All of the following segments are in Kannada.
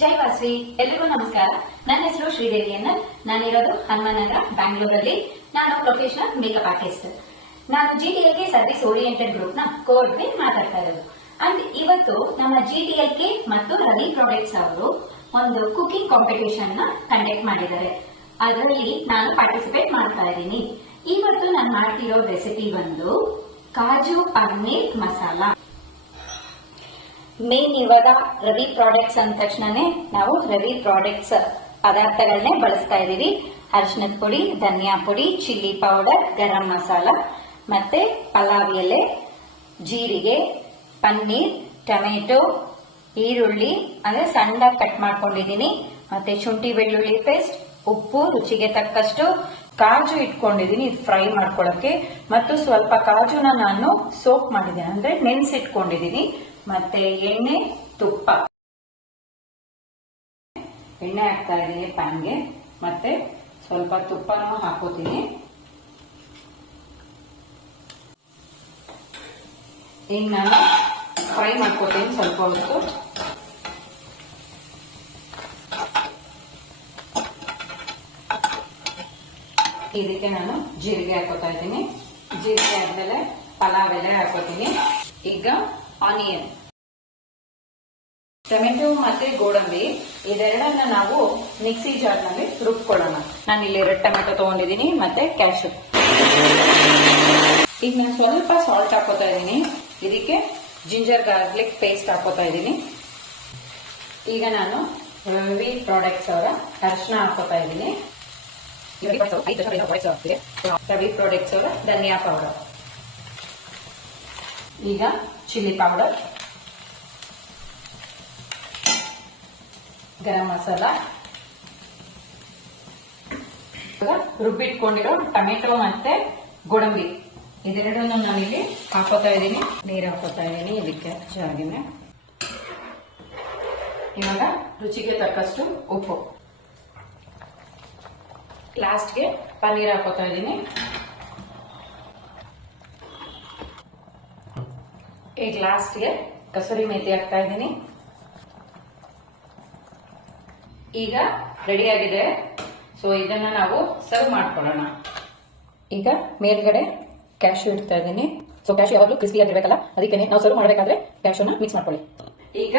ಜೈ ವಾಸ್ವಿ, ಎಲ್ರಿಗೂ ನಮಸ್ಕಾರ. ನನ್ನ ಹೆಸರು ಶ್ರೀದೇವಿ ಎನ್ಎಲ್. ನಾನಿರೋದು ಹನುಮನಗರ, ಬ್ಯಾಂಗ್ಳೂರಲ್ಲಿ. ನಾನು ಪ್ರೊಫೆಷನಲ್ ಮೇಕಪ್ ಆರ್ಟಿಸ್ಟ್. ನಾನು ಜಿಟಿಎಲ್ಕೆ ಸರ್ವಿಸ್ ಓರಿಯೆಂಟೆಡ್ ಗ್ರೂಪ್ ನ ಕೋಆರ್ಡಿನೇಟ್ ಮಾತಾಡ್ತಾ ಇರೋದು. ಅಂಡ್ ಇವತ್ತು ನಮ್ಮ ಜಿಟಿಎಲ್ಕೆ ಮತ್ತು ರವಿ ಪ್ರಾಡಕ್ಟ್ಸ್ ಅವರು ಒಂದು ಕುಕಿಂಗ್ ಕಾಂಪಿಟೇಷನ್ ನ ಕಂಡಕ್ಟ್ ಮಾಡಿದ್ದಾರೆ. ಅದರಲ್ಲಿ ನಾನು ಪಾರ್ಟಿಸಿಪೇಟ್ ಮಾಡ್ತಾ ಇದ್ದೀನಿ. ಇವತ್ತು ನಾನು ಮಾಡ್ತಿರೋ ರೆಸಿಪಿ ಒಂದು ಕಾಜು ಪನ್ನೀರ್ ಮಸಾಲ. ಮೇನ್ ಇವಾಗ ರವಿ ಪ್ರಾಡಕ್ಟ್ಸ್ ಅಂದ ತಕ್ಷಣನೇ ನಾವು ರವಿ ಪ್ರಾಡಕ್ಟ್ಸ್ ಪದಾರ್ಥಗಳನ್ನೇ ಬಳಸ್ತಾ ಇದೀವಿ. ಅರಿಶಿನದ ಪುಡಿ, ಧನಿಯಾ ಪುಡಿ, ಚಿಲ್ಲಿ ಪೌಡರ್, ಗರಂ ಮಸಾಲ, ಮತ್ತೆ ಪಲಾವ್ ಎಲೆ, ಜೀರಿಗೆ, ಪನ್ನೀರ್, ಟೊಮೆಟೊ, ಈರುಳ್ಳಿ ಅಂದ್ರೆ ಸಣ್ಣದಾಗಿ ಕಟ್ ಮಾಡ್ಕೊಂಡಿದೀನಿ, ಮತ್ತೆ ಶುಂಠಿ ಬೆಳ್ಳುಳ್ಳಿ ಪೇಸ್ಟ್, ಉಪ್ಪು ರುಚಿಗೆ ತಕ್ಕಷ್ಟು, ಕಾಜು ಇಟ್ಕೊಂಡಿದೀನಿ ಫ್ರೈ ಮಾಡ್ಕೊಳಕ್ಕೆ, ಮತ್ತು ಸ್ವಲ್ಪ ಕಾಜುನ ನಾನು ಸೋಪ್ ಮಾಡಿದ್ದೀನಿ ಅಂದ್ರೆ ನೆನ್ಸಿಟ್ಕೊಂಡಿದೀನಿ, ಮತ್ತೆ ಎಣ್ಣೆ, ತುಪ್ಪ. ಎಣ್ಣೆ ಹಾಕ್ತಾ ಇದ್ದೀನಿ ಪ್ಯಾನ್ಗೆ, ಮತ್ತೆ ಸ್ವಲ್ಪ ತುಪ್ಪನೂ ಹಾಕೋತೀನಿ. ಈಗ ನಾನು ಫ್ರೈ ಮಾಡ್ಕೋತೀನಿ ಸ್ವಲ್ಪ ಹೊತ್ತು. ಇದಕ್ಕೆ ನಾನು ಜೀರಿಗೆ ಹಾಕೋತಾ ಇದ್ದೀನಿ. ಜೀರಿಗೆ ಆದ್ಮೇಲೆ ಪಲಾವ್ ಎಲೆ ಹಾಕೋತೀನಿ. ಈಗ ಆನಿಯನ್, ಟೊಮೆಟೊ ಮತ್ತೆ ಗೋಡಂಬಿ ಇದೆರಡನ್ನ ನಾವು ಮಿಕ್ಸಿ ಜಾರ್ ನಲ್ಲಿ ರುಬ್ಕೊಳ್ಳೋಣ. ನಾನು ಇಲ್ಲಿ 2 ಟೊಮೆಟೊ ತಗೊಂಡಿದ್ದೀನಿ, ಮತ್ತೆ ಕ್ಯಾಶು. ಈಗ ನಾನು ಸ್ವಲ್ಪ ಸಾಲ್ಟ್ ಹಾಕೋತಾ ಇದ್ದೀನಿ. ಇದಕ್ಕೆ ಜಿಂಜರ್ ಗಾರ್ಲಿಕ್ ಪೇಸ್ಟ್ ಹಾಕೋತಾ ಇದ್ದೀನಿ. ಈಗ ನಾನು ರವಿ ಪ್ರಾಡಕ್ಟ್ಸ್ ಅವರ ಅರಿಶಿನ ಹಾಕೋತಾ ಇದ್ದೀನಿ. ರವಿ ಪ್ರಾಡಕ್ಟ್ಸ್ ಅವರ ಧನಿಯಾ ಪೌಡರ್, ಈಗ chilli powder, garam masala, ರುಬ್ಬಿಟ್ಕೊಂಡಿರೋ tomato ಮತ್ತೆ ಗೋಡಂಬಿ ಇದೆರಡನ್ನು ನಾನಿಲ್ಲಿ ಹಾಕೋತಾ ಇದ್ದೀನಿ. ನೀರು ಹಾಕೋತಾ ಇದ್ದೀನಿ ಇದಕ್ಕೆ ಚೆನ್ನಾಗಿನೇ. ಇವಾಗ ರುಚಿಗೆ ತಕ್ಕಷ್ಟು ಉಪ್ಪು. ಲಾಸ್ಟ್ಗೆ ಪನ್ನೀರ್ ಹಾಕೋತಾ ಇದ್ದೀನಿ. ಈಗ ಲಾಸ್ಟ್ಗೆ ಕಸೂರಿ ಮೇಥಿ ಹಾಕ್ತಾ ಇದ್ದೀನಿ. ಈಗ ರೆಡಿ ಆಗಿದೆ. ಸೊ ಇದನ್ನ ನಾವು ಸರ್ವ್ ಮಾಡ್ಕೊಳ್ಳೋಣ. ಈಗ ಮೇಲ್ಗಡೆ ಕ್ಯಾಶ್ಯೂ ಇಡ್ತಾ ಇದ್ದೀನಿ. ಸೊ ಕ್ಯಾಶ್ಯೂ ಯಾವಾಗಲೂ ಕ್ರಿಸ್ಪಿ ಆಗಿರ್ಬೇಕಲ್ಲ, ಅದಕ್ಕೆ ನಾವು ಸರ್ವ್ ಮಾಡಬೇಕಾದ್ರೆ ಕ್ಯಾಶ್ಯೂನ ಮಿಕ್ಸ್ ಮಾಡ್ಕೊಳ್ಳಿ. ಈಗ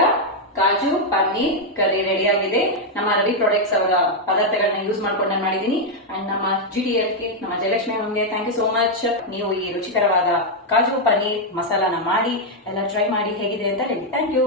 ಕಾಜು ಪನ್ನೀರ್ ಕರಿ ರೆಡಿ ಆಗಿದೆ. ನಮ್ಮ ರವಿ ಪ್ರಾಡಕ್ಟ್ಸ್ ಅವರ ಪದಾರ್ಥಗಳನ್ನ ಯೂಸ್ ಮಾಡ್ಕೊಂಡು ನಾನು ಮಾಡಿದ್ದೀನಿ. ಅಂಡ್ ನಮ್ಮ ಜಿಟಿಎಲ್ಕೆ, ನಮ್ಮ ಜಯಲಕ್ಷ್ಮಿ ಮ್ಯಾಮ್ಗೆ ಥ್ಯಾಂಕ್ ಯು ಸೋ ಮಚ್. ನೀವು ಈ ರುಚಿಕರವಾದ ಕಾಜು ಪನ್ನೀರ್ ಮಸಾಲಾನ ಮಾಡಿ ಎಲ್ಲ ಟ್ರೈ ಮಾಡಿ ಹೇಗಿದೆ ಅಂತ ಹೇಳಿ. Thank you.